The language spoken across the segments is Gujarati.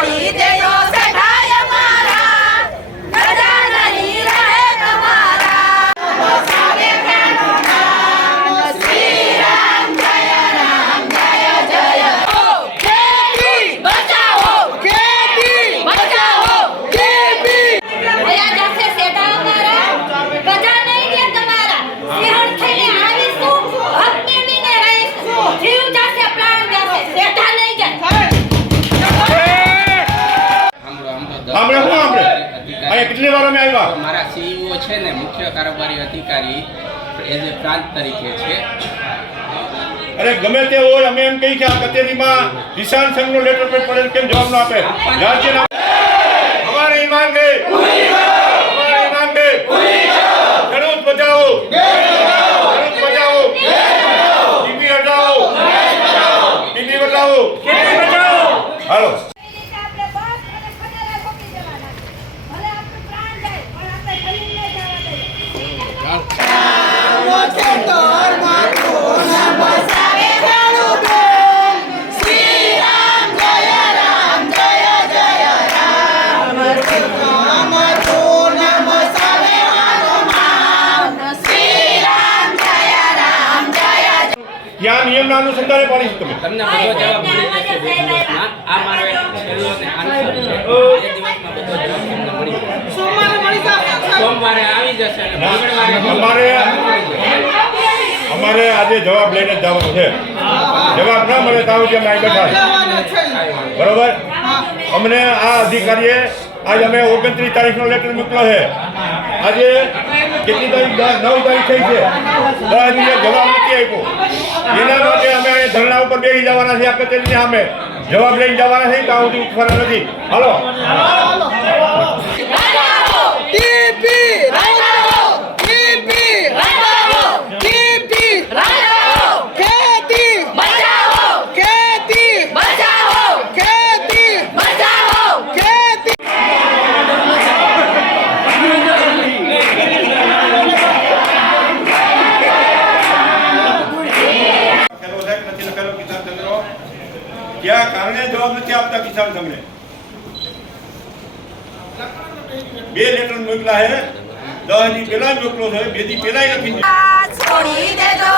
છોડી દેજો કેટલી વાર અમે આવ્યા? મારા સીઈઓ છે ને મુખ્ય કારોબારી અધિકારી એઝ એ પ્રાંત તરીકે છે. અરે ગમે તે હોય અમે એમ કહી કે આ કચેરીમાં કિસાન સંઘનો લેટર પેડ પડેલ કેમ જવાબ ના આપે? રાજ્ય હમારે ઈમાન ગે હમારે ઈમાન ગે ખેડૂત બચાવો. ખેડૂત બચાવો. ટીપી હટાવો. ટીપી બચાવો? હાલો. ક્યાં નિયમના અનુસંધાને પાડી છે તમે. તમને બધો જવાબ મળી જશે બે આ મારો છેલ્લો ને આન્સર છે. દિવસમાં બધો જવાબ તમને મળી જશે સોમવારે આવી જશે અને મંગળવારે અમારે અમારે આજે જવાબ લઈને જ જવાનું છે. જવાબ ના મળે તો સુધી માય બેઠા. બરોબર? અમને આ અધિકારીએ આજ અમે ઓગણત્રીસ તારીખનો લેટર મોકલો છે. આજે કેટલી તારીખ? નવ તારીખ થઈ છે. દસ જવાબ ધરણા ઉપર બેસી જવાના છે આ કચેરીની સામે. જવાબ લઈને જવાના છે કાઉન્ટી ઉઠવાના નથી. હાલો ટીપી રાજાઓ ટીપી રાજાઓ ટીપી રાજાઓ ખેતી બચાવો ખેતી બચાવો ખેતી બચાવો ખેતી ખેડૂત સાહેબ નથી લખેલો કિસાન સંઘનો ક્યાં કારણે જવાબ નથી આપતા કિસાન સંઘને. બે લેટર મોકલા હે. દસ દી પેલા મોકલો છે બેથી પેલા નથી છોડી દેજો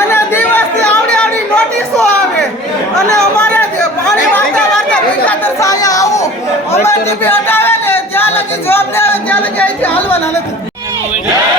અને દિવસથી આવડી આવડી નોટિસો આવે. અને અમારે પાણી વાંચતા વાંચતા વિખાતર સાયા આવું. અમારે જ્યાં લગી જોબ ને ત્યાં લગી હાલવાના નથી.